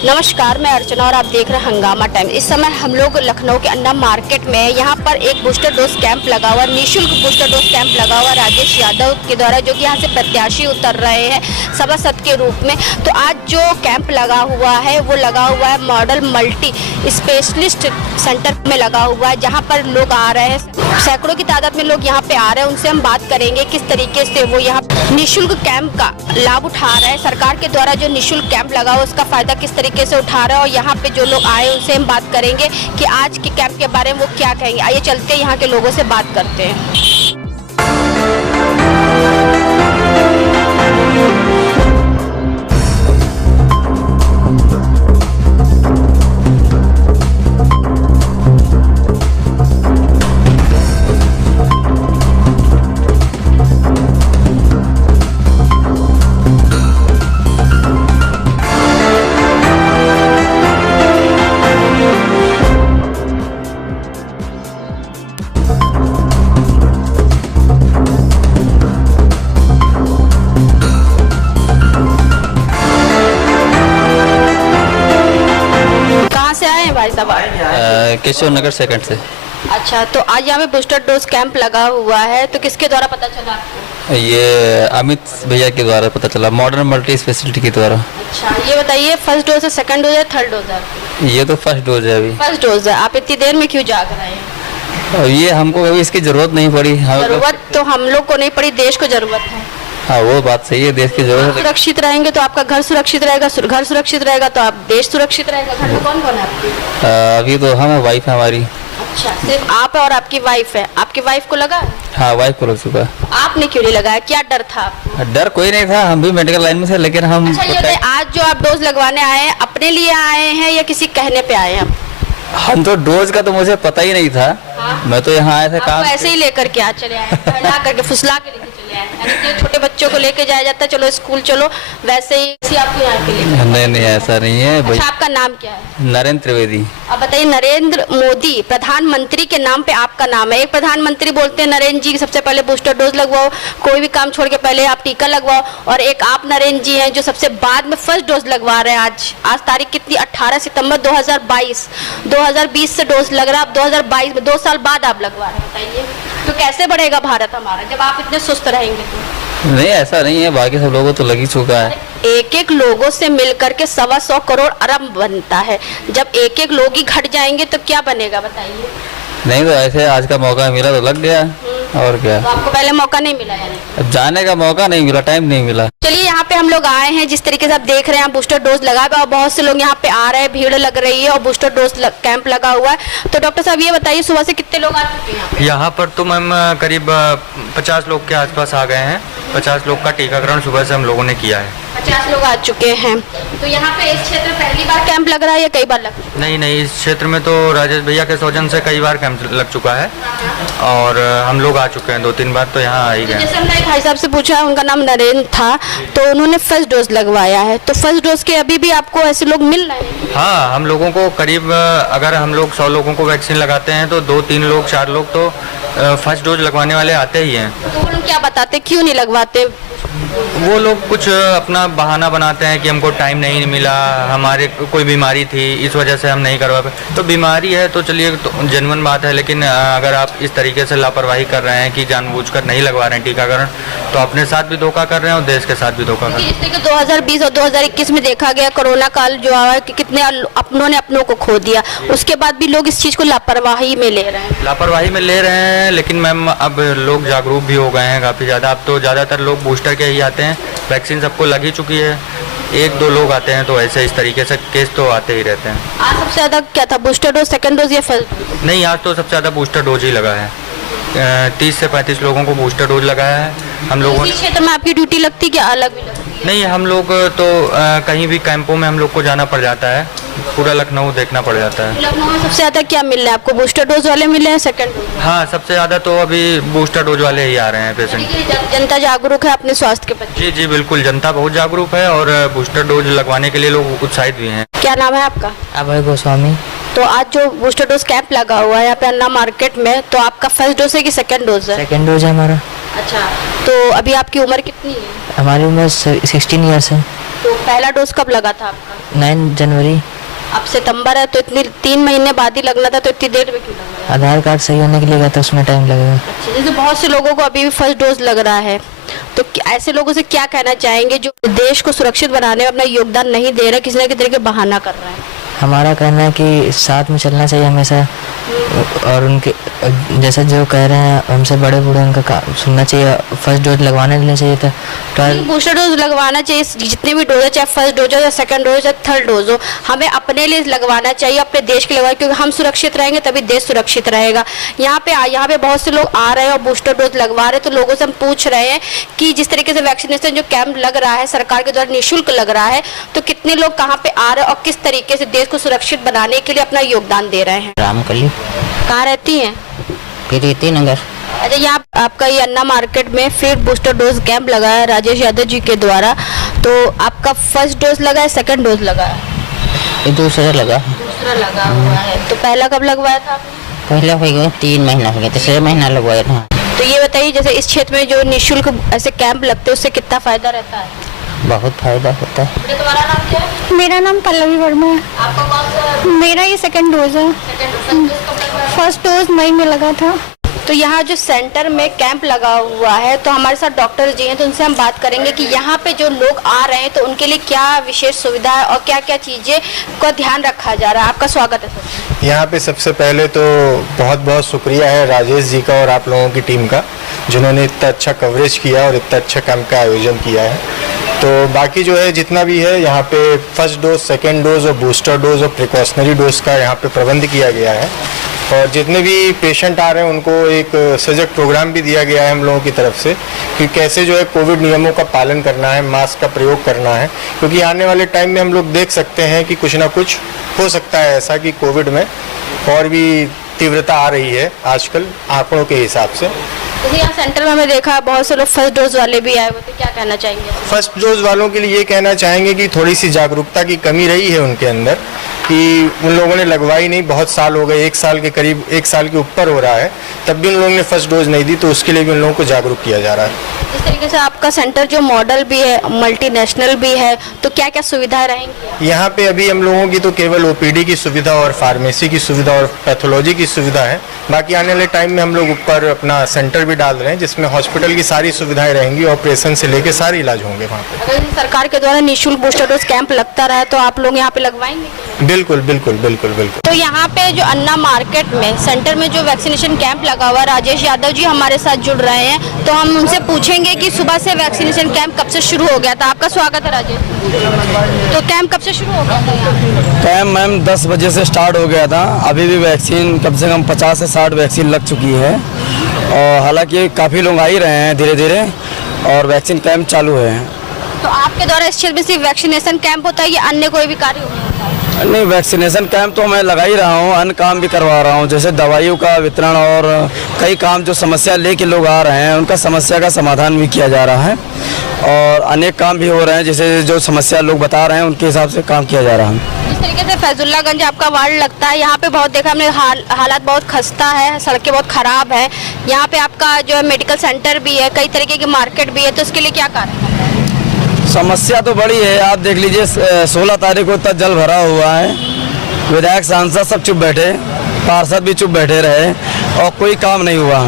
नमस्कार, मैं अर्चना और आप देख रहे हैं हंगामा टाइम। इस समय हम लोग लखनऊ के अन्ना मार्केट में हैं। यहाँ पर एक बूस्टर डोज कैंप लगा हुआ, निःशुल्क बूस्टर डोज कैंप लगा हुआ राजेश यादव के द्वारा, जो कि यहाँ से प्रत्याशी उतर रहे हैं सभासद के रूप में। तो आज जो कैंप लगा हुआ है वो लगा हुआ है मॉडल मल्टी स्पेशलिस्ट सेंटर में लगा हुआ है, जहाँ पर लोग आ रहे हैं। सैकड़ों की तादाद में लोग यहाँ पे आ रहे हैं। उनसे हम बात करेंगे किस तरीके से वो यहाँ निःशुल्क कैंप का लाभ उठा रहे हैं। सरकार के द्वारा जो निःशुल्क कैंप लगा हुआ उसका फायदा किस तरीके से उठा रहा है, और यहाँ पे जो लोग आए उनसे हम बात करेंगे कि आज के कैंप के बारे में वो क्या कहेंगे। आइए चलते हैं यहाँ के लोगों से बात करते हैं। भाई साहब केशव नगर सेकंड से। अच्छा, तो आज यहाँ पे बूस्टर डोज कैंप लगा हुआ है, तो किसके द्वारा पता चला आपको? ये अमित भैया के द्वारा पता चला, मॉडर्न मल्टी स्पेशलिटी के द्वारा। अच्छा, ये बताइए फर्स्ट डोज है, सेकंड डोज है, थर्ड डोज है? ये तो फर्स्ट डोज है अभी। फर्स्ट डोज है। आप इतनी देर में क्यों जाग रहे हैं? ये हमको कभी इसकी जरूरत नहीं पड़ी। जरूरत तो हम लोग को नहीं पड़ी, देश को जरूरत है। हाँ, वो बात सही है, देश की जरूरत है। सुरक्षित रहेंगे तो आपका घर सुरक्षित रहेगा, घर सुरक्षित रहेगा तो आप देश सुरक्षित रहेगा। घर में कौन कौन है आपकी? अभी तो हम वाइफ है हमारी। अच्छा, सिर्फ आप और आपकी वाइफ है। आपकी वाइफ को लगा? हाँ, वाइफ को लग चुका। आपने क्यों नहीं लगाया? क्या डर था आपको? डर कोई नहीं था, हम भी मेडिकल लाइन में से, लेकिन हम आज जो आप डोज लगवाने आए हैं, अपने लिए आए हैं या किसी कहने पे आए हैं? हम तो डोज का तो मुझे पता ही नहीं था। हाँ? मैं तो यहाँ आया था काम ऐसे ही लेकर के आ चले आए, फैला करके फुसला के लेके चले आए। यानी छोटे बच्चों को लेके जाया जाता है, चलो स्कूल चलो, वैसे ही आपको यहाँ के लिए? नहीं, ऐसा नहीं है। अच्छा, आपका नाम क्या है? नरेंद्र त्रिवेदी। अब बताइए, नरेंद्र मोदी प्रधानमंत्री के नाम पे आपका नाम है। एक प्रधानमंत्री बोलते हैं नरेंद्र जी सबसे पहले बूस्टर डोज लगवाओ, कोई भी काम छोड़ के पहले आप टीका लगवाओ, और एक आप नरेंद्र जी हैं जो सबसे बाद में फर्स्ट डोज लगवा रहे हैं। आज तारीख कितनी? 18 सितंबर 2020 से डोज लग रहा है। अब 2022 में 2 साल बाद आप लगवा रहे हैं। बताइए तो कैसे बढ़ेगा भारत हमारा जब आप इतने सुस्त रहेंगे तो? नहीं, ऐसा नहीं है, बाकी सब लोगों तो लग ही चुका है। एक लोगों से मिलकर के 125 करोड़ अरब बनता है। जब एक लोग ही घट जाएंगे तो क्या बनेगा बताइए? नहीं तो ऐसे आज का मौका मिला तो लग गया, और क्या। तो आपको पहले मौका नहीं मिला? यानी अब जाने का मौका नहीं मिला, टाइम नहीं मिला। चलिए, यहाँ पे हम लोग आए हैं, जिस तरीके से आप देख रहे हैं बूस्टर डोज लगा है और बहुत से लोग यहाँ पे आ रहे हैं, भीड़ लग रही है और बूस्टर डोज कैंप लगा हुआ है। तो डॉक्टर साहब ये बताइए, सुबह से कितने लोग आ चुके हैं यहाँ पर? तो मैम करीब 50 लोग के आसपास आ गए हैं। 50 लोग का टीकाकरण सुबह से हम लोगों ने किया है। 50 लोग आ चुके हैं। तो यहाँ पे इस क्षेत्र पहली बार कैंप लग रहा है या कई बार लग चुका है? नहीं, इस क्षेत्र में तो राजेश भैया के सौजन से कई बार कैंप लग चुका है, और हम लोग आ चुके हैं 2-3 बार, तो यहाँ आ ही गए। जैसे हमने एक भाई साहब से पूछा, उनका नाम नरेंद्र था, तो उन्होंने फर्स्ट डोज लगवाया है। तो फर्स्ट डोज के अभी भी आपको ऐसे लोग मिल रहे हैं? हाँ, हम लोगों को करीब, अगर हम लोग 100 लोगों को वैक्सीन लगाते हैं तो 2-3 लोग 4 लोग तो फर्स्ट डोज लगवाने वाले आते ही हैं। तो वो लोग क्या बताते, क्यों नहीं लगवाते? वो लोग कुछ अपना बहाना बनाते हैं कि हमको टाइम नहीं मिला, हमारे कोई बीमारी थी, इस वजह से हम नहीं करवा पाए। तो बीमारी है तो चलिए, तो जेन्युइन बात है, लेकिन अगर आप इस तरीके से लापरवाही कर रहे हैं कि जानबूझकर नहीं लगवा रहे हैं टीकाकरण, तो अपने साथ भी धोखा कर रहे हैं और देश के साथ भी धोखा कर रहे हैं। जैसे कि 2020 और 2021 में देखा गया, कोरोना काल जो आया कि कितने अपनों ने अपनों को खो दिया, उसके बाद भी लोग इस चीज़ को लापरवाही में ले रहे हैं। लेकिन मैम अब लोग जागरूक भी हो गए हैं काफ़ी ज़्यादा। अब तो ज़्यादातर लोग बूस्टर के ही आते हैं, वैक्सीन सबको लग ही चुकी है। 1-2 लोग आते हैं तो ऐसे इस तरीके से केस तो आते ही रहते हैं। आज सबसे ज़्यादा क्या था, बूस्टर डोज, सेकंड डोज या फर्स्ट डोज? नहीं, आज तो सबसे ज़्यादा बूस्टर डोज ही लगा है। 30 से 35 लोगों को बूस्टर डोज लगाया है हम लोगों ने। इस क्षेत्र में आपकी ड्यूटी लगती है क्या अलग भी लगती है? नहीं, हम लोग तो कहीं भी कैंपों में हम लोग को जाना पड़ जाता है, पूरा लखनऊ देखना पड़ जाता है। लखनऊ में सबसे ज़्यादा क्या मिल रहा है आपको? बूस्टर डोज वाले मिले हैं, सेकंड डोज? हाँ, सबसे ज़्यादा तो अभी बूस्टर डोज वाले ही आ रहे हैं पेशेंट। जनता जागरूक है अपने स्वास्थ्य के प्रति? जी, बिल्कुल, जनता बहुत जागरूक है और बूस्टर डोज लगवाने के लिए लोग उत्साहित भी हैं। क्या नाम है आपका? अभय गोस्वामी। तो आज जो बूस्टर डोज कैंप लगा हुआ है यहाँ पे अन्ना मार्केट में, तो आपका फर्स्ट डोज है कि सेकंड डोज है? सेकंड डोज है हमारा। अच्छा, तो अभी आपकी उम्र कितनी है? हमारी उम्र 16 ईयर्स है। तो पहला डोज कब लगा था आपका? 9 जनवरी। अब सितंबर है तो इतनी 3 महीने बाद ही लगना था, तो इतनी देर में क्यों लग रहा है? आधार कार्ड सही होने के लिए गया था, उसमें टाइम लगेगा। अच्छा, जैसे बहुत से लोगों को अभी भी फर्स्ट डोज लग रहा है, तो ऐसे लोगों से क्या कहना चाहेंगे जो देश को सुरक्षित बनाने में अपना योगदान नहीं दे रहे, किसी न किसी तरीके बहाना कर रहे हैं? हमारा कहना है कि साथ में चलना चाहिए हमेशा, और उनके जैसे जो कह रहे हैं हमसे बड़े बूढ़े उनका सुनना चाहिए। फर्स्ट डोज लगवाने देना चाहिए था। बूस्टर डोज लगवाना चाहिए, जितने भी डोज है, चाहे फर्स्ट डोज हो या सेकंड डोज या थर्ड डोज हो, हमें अपने लिए लगवाना चाहिए, अपने देश के लिए, क्योंकि हम सुरक्षित रहेंगे तभी देश सुरक्षित रहेगा। यहाँ पे बहुत से लोग आ रहे हैं और बूस्टर डोज लगवा रहे हैं, तो लोगों से हम पूछ रहे हैं कि जिस तरीके से वैक्सीनेशन जो कैंप लग रहा है सरकार के द्वारा निःशुल्क लग रहा है, तो कितने लोग कहाँ पे आ रहे हैं और किस तरीके से देश को सुरक्षित बनाने के लिए अपना योगदान दे रहे हैं? रामकली। कहाँ रहती हैं? प्रीति नगर। अच्छा, यहाँ आपका ये अन्ना मार्केट में फ्री बूस्टर डोज कैंप लगा है राजेश यादव जी के द्वारा, तो आपका फर्स्ट डोज लगा है, सेकंड डोज लगा है? ये दूसरा लगा। दूसरा लगा हुआ है। तो पहला कब लगवाया था आपने? पहला हो गया 3 महीना हो गया, तीसरे महीना लगवाया था। तो ये बताइए, जैसे इस क्षेत्र में जो निःशुल्क ऐसे कैंप लगते हैं उससे कितना फायदा रहता है? बहुत फायदा होता है। बेटा, तुम्हारा नाम क्या है? मेरा नाम पल्लवी वर्मा है। आपका कौन सा? मेरा ये सेकंड डोज है। फर्स्ट डोज मई में लगा था। तो यहाँ जो सेंटर में कैंप लगा हुआ है, तो हमारे साथ डॉक्टर जी हैं, तो उनसे हम बात करेंगे कि यहाँ पे जो लोग आ रहे हैं तो उनके लिए क्या विशेष सुविधा है और क्या क्या चीज़ें का ध्यान रखा जा रहा है। आपका स्वागत है सर। यहाँ पे सबसे पहले तो बहुत बहुत शुक्रिया है राजेश जी का और आप लोगों की टीम का, जिन्होंने इतना अच्छा कवरेज किया और इतना अच्छा कैंप का आयोजन किया है। तो बाकी जो है जितना भी है यहाँ पे फर्स्ट डोज, सेकेंड डोज और बूस्टर डोज और प्रिकॉशनरी डोज का यहाँ पे प्रबंध किया गया है, और जितने भी पेशेंट आ रहे हैं उनको एक सजग प्रोग्राम भी दिया गया है हम लोगों की तरफ से कि कैसे जो है कोविड नियमों का पालन करना है, मास्क का प्रयोग करना है, क्योंकि आने वाले टाइम में हम लोग देख सकते हैं कि कुछ ना कुछ हो सकता है ऐसा कि कोविड में और भी तीव्रता आ रही है आजकल आंकड़ों के हिसाब से। तो यहाँ सेंटर में हमें देखा बहुत से लोग फर्स्ट डोज वाले भी आए हुए, तो क्या कहना चाहेंगे? फर्स्ट डोज वालों के लिए ये कहना चाहेंगे कि थोड़ी सी जागरूकता की कमी रही है उनके अंदर, कि उन लोगों ने लगवाई नहीं, बहुत साल हो गए, 1 साल के करीब, 1 साल के ऊपर हो रहा है, तब भी उन लोगों ने फर्स्ट डोज नहीं दी, तो उसके लिए भी उन लोगों को जागरूक किया जा रहा है। इस तरीके से आपका सेंटर जो मॉडल भी है, मल्टीनेशनल भी है, तो क्या क्या सुविधाएं रहेंगी यहाँ पे? अभी हम लोगों की तो केवल ओपीडी की सुविधा और फार्मेसी की सुविधा और पैथोलॉजी की सुविधा है। बाकी आने वाले टाइम में हम लोग ऊपर अपना सेंटर भी डाल रहे हैं, जिसमें हॉस्पिटल की सारी सुविधाएं रहेंगी, ऑपरेशन से लेके सारे इलाज होंगे वहाँ पे। अगर सरकार के द्वारा निःशुल्क बूस्टर डोज कैंप लगता रहा तो आप लोग यहाँ पे लगवाएंगे? बिल्कुल बिल्कुल बिल्कुल बिल्कुल। तो यहाँ पे जो अन्ना मार्केट में सेंटर में जो वैक्सीनेशन कैंप लगा हुआ है, राजेश यादव जी हमारे साथ जुड़ रहे हैं, तो हम उनसे पूछेंगे कि सुबह से वैक्सीनेशन कैंप कब से शुरू हो गया था? आपका स्वागत है राजेश। तो कैंप कब से शुरू हो गया था? कैंप मैम 10 बजे से स्टार्ट हो गया था। अभी भी वैक्सीन कम से कम 50 से 60 वैक्सीन लग चुकी है, और हालांकि काफ़ी लोग आ ही रहे हैं धीरे धीरे, और वैक्सीन कैंप चालू है। तो आपके द्वारा इस क्षेत्र में सिर्फ वैक्सीनेशन कैंप होता है या अन्य कोई भी कार्य होता है? नहीं, वैक्सीनेशन कैंप तो मैं लगा ही रहा हूँ, अन्य काम भी करवा रहा हूँ, जैसे दवाइयों का वितरण और कई काम जो समस्या लेके लोग आ रहे हैं उनका समस्या का समाधान भी किया जा रहा है, और अनेक काम भी हो रहे हैं, जैसे जो समस्या लोग बता रहे हैं उनके हिसाब से काम किया जा रहा है। जिस तरीके से फैजुल्लागंज आपका वार्ड लगता है, यहाँ पे बहुत देखा हमने हालात बहुत खस्ता है, सड़कें बहुत खराब है, यहाँ पे आपका जो है मेडिकल सेंटर भी है, कई तरीके की मार्केट भी है, तो इसके लिए क्या कार्य? समस्या तो बड़ी है, आप देख लीजिए 16 तारीख को तक जल भरा हुआ है, विधायक सांसद सब चुप बैठे, पार्षद भी चुप बैठे रहे और कोई काम नहीं हुआ,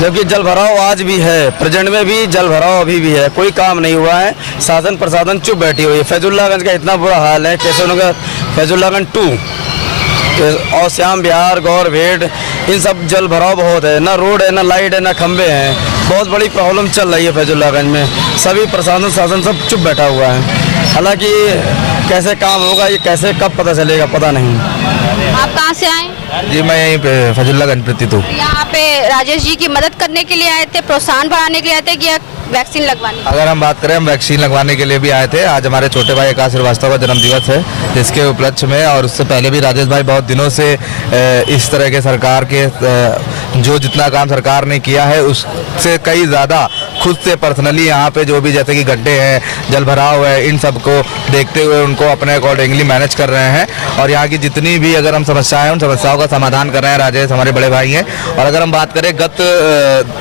जबकि जल भराव आज भी है, प्रेजेंट में भी जल भराव अभी भी है, कोई काम नहीं हुआ है, शासन प्रशासन चुप बैठी हुई है। फैजुल्लागंज का इतना बुरा हाल है, कैसे उनका फैजुल्लागंज 2 और श्याम विहार, गौर भेड़, इन सब जल भराव बहुत है, ना रोड है, ना लाइट है, ना खंबे हैं, बहुत बड़ी प्रॉब्लम चल रही है फैजुल्लागंज में। सभी प्रशासन शासन सब चुप बैठा हुआ है, हालांकि कैसे काम होगा ये कैसे कब पता चलेगा पता नहीं। आप कहाँ से आए? जी मैं यहीं पे फैजुल्लागंज प्रतीत हूँ। यहाँ पे राजेश जी की मदद करने के लिए आए थे, प्रोत्साहन बढ़ाने के लिए आए थे कि वैक्सीन लगवाने? अगर हम बात करें, हम वैक्सीन लगवाने के लिए भी आए थे। आज हमारे छोटे भाई आकाश श्रीवास्तव का जन्मदिवस है, जिसके उपलक्ष्य में, और उससे पहले भी राजेश भाई बहुत दिनों से इस तरह के सरकार के जो जितना काम सरकार ने किया है उससे कई ज़्यादा खुद से पर्सनली यहाँ पे जो भी जैसे कि गड्ढे हैं, जल भराव है, इन सब को देखते हुए उनको अपने अकॉर्डिंगली मैनेज कर रहे हैं। और यहाँ की जितनी भी अगर हम समस्याएं हैं, उन समस्याओं का समाधान कर रहे हैं। राजेश हमारे बड़े भाई हैं। और अगर हम बात करें गत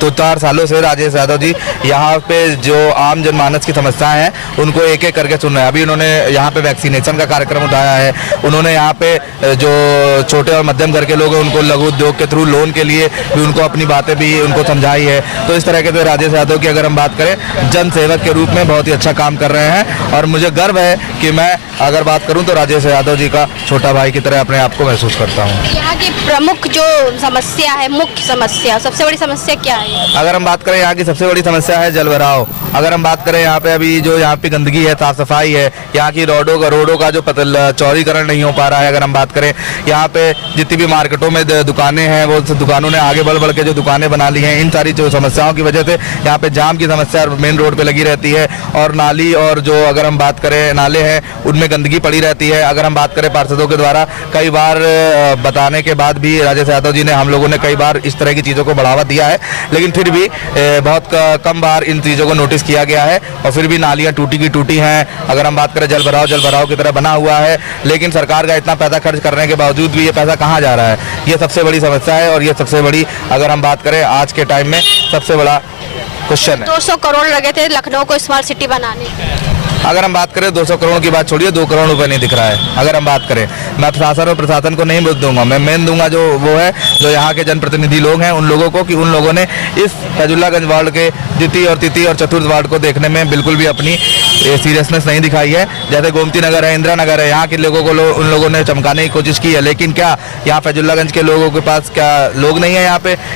2-4 सालों से राजेश यादव जी यहाँ पे जो आम जनमानस की समस्याएं हैं उनको एक एक करके सुन रहे हैं। अभी उन्होंने यहाँ पे वैक्सीनेशन का कार्यक्रम उठाया है। उन्होंने यहाँ पे जो छोटे और मध्यम वर्ग के लोग हैं उनको लघु उद्योग के थ्रू लोन के लिए भी उनको अपनी बातें भी उनको समझाई है। तो इस तरह के तो राजेश यादव की अगर हम बात करें जन सेवक के रूप में बहुत ही अच्छा काम कर रहे हैं। और मुझे गर्व है कि मैं अगर बात करूं तो राजेश यादव जी का छोटा भाई की तरह अपने आप को महसूस करता हूं। यहाँ की प्रमुख जो समस्या है, मुख्य समस्या, सबसे बड़ी समस्या क्या है? अगर हम बात करें यहाँ की सबसे बड़ी समस्या है जल भराव। अगर हम बात करें यहाँ पे अभी जो यहाँ पे गंदगी है, साफ सफाई है, यहाँ की रोडों का जो चौड़ीकरण नहीं हो पा रहा है। अगर हम बात करें यहाँ पे जितनी भी मार्केटों में दुकानें हैं, वो दुकानों ने आगे बढ़ के जो दुकानें बना ली हैं, इन सारी जो समस्याओं की वजह से यहाँ पे जाम की समस्या मेन रोड पे लगी रहती है। और नाली और जो अगर हम बात करें नाले हैं उनमें गंदगी पड़ी रहती है। अगर हम बात करें पार्षदों के द्वारा कई बार बताने के बाद भी राजेश यादव जी ने, हम लोगों ने कई बार इस तरह की चीज़ों को बढ़ावा दिया है, लेकिन फिर भी बहुत कम बार इन चीज़ों को नोटिस किया गया है। और फिर भी नालियाँ टूटी की टूटी हैं। अगर हम बात करें जल भराव की तरह बना हुआ है, लेकिन सरकार का इतना पैसा खर्च करने के बावजूद भी ये पैसा कहाँ जा रहा है, ये सबसे बड़ी समस्या है। और ये सबसे बड़ी, अगर हम बात करें आज के टाइम में, सबसे बड़ा क्वेश्चन है। 200 करोड़ लगे थे लखनऊ को स्मार्ट सिटी बनाने के। अगर हम बात करें 200 करोड़ की बात छोड़िए, 2 करोड़ रुपए नहीं दिख रहा है। अगर हम बात करें, मैं प्रशासन को नहीं दूंगा, मैं मेन दूंगा जो वो है जो यहाँ के जनप्रतिनिधि लोग हैं उन लोगों को, कि उन लोगों ने इस फैजुल्लागंज वार्ड के द्वितीय और तृतीय और चतुर्थ वार्ड को देखने में बिल्कुल भी अपनी सीरियसनेस नहीं दिखाई है। जैसे गोमती नगर है, इंदिरा नगर है, यहाँ के लोगों को उन लोगों ने चमकाने की कोशिश की है, लेकिन क्या यहाँ फैजुल्लागंज के लोगों के पास क्या लोग नहीं है?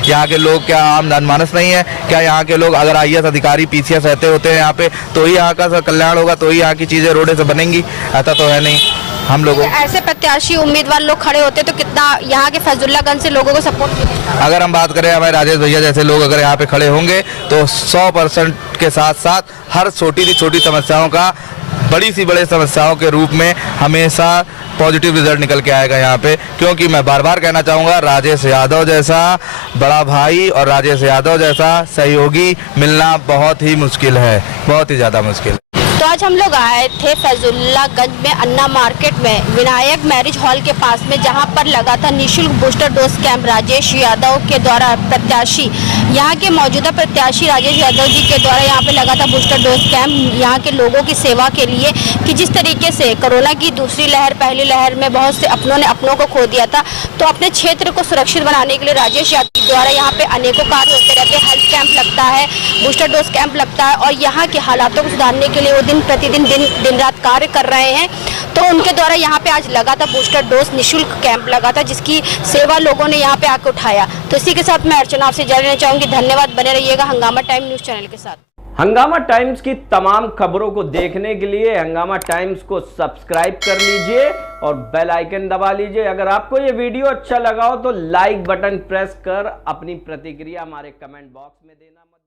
यहाँ के लोग क्या आम जनमानस नहीं है? क्या यहाँ के लोग अगर IAS अधिकारी PCS रहते होते हैं यहाँ पे तो ही यहाँ का कल्याण होगा, तो ही यहाँ की चीजें रोडे से बनेंगी? ऐसा तो है नहीं। हम लोगों ऐसे प्रत्याशी उम्मीदवार लोग खड़े होते तो कितना यहाँ के फैजुल्लागंज से लोगों को सपोर्ट मिलेगा? अगर हम बात करें हमारे राजेश भैया जैसे लोग अगर यहाँ पे खड़े होंगे तो 100% के साथ साथ हर छोटी सी छोटी समस्याओं का बड़ी सी बड़े समस्याओं के रूप में हमेशा पॉजिटिव रिजल्ट निकल के आएगा यहाँ पे। क्योंकि मैं बार बार कहना चाहूँगा, राजेश यादव जैसा बड़ा भाई और राजेश यादव जैसा सहयोगी मिलना बहुत ही मुश्किल है, बहुत ही ज़्यादा मुश्किल है। तो आज हम लोग आए थे फैजुल्लागंज में अन्ना मार्केट में विनायक मैरिज हॉल के पास में, जहां पर लगा था निःशुल्क booster dose camp Rajesh Yadav के द्वारा। प्रत्याशी यहां के मौजूदा प्रत्याशी राजेश यादव जी के द्वारा यहां पे लगा था बूस्टर डोज कैंप यहां के लोगों की सेवा के लिए, कि जिस तरीके से कोरोना की दूसरी लहर, पहली लहर में बहुत से अपनों ने अपनों को खो दिया था, तो अपने क्षेत्र को सुरक्षित बनाने के लिए राजेश यादव के द्वारा यहाँ पे अनेकों कार्य होते रहते हैं। हेल्थ कैंप लगता है, बूस्टर डोज कैंप लगता है, और यहाँ के हालातों को सुधारने के लिए वो दिन प्रतिदिन दिन रात कार्य कर रहे हैं। तो उनके द्वारा यहाँ पे आज लगा था बूस्टर डोज निःशुल्क कैंप लगा था, जिसकी सेवा लोगों ने यहाँ पे आकर उठाया। तो इसी के साथ मैं अर्चना आपसे जानना चाहूंगी। धन्यवाद, बने रहिएगा हंगामा टाइम न्यूज चैनल के साथ। हंगामा टाइम्स की तमाम खबरों को देखने के लिए हंगामा टाइम्स को सब्सक्राइब कर लीजिए और बेल आइकन दबा लीजिए। अगर आपको ये वीडियो अच्छा लगा हो तो लाइक बटन प्रेस कर अपनी प्रतिक्रिया हमारे कमेंट बॉक्स में देना मत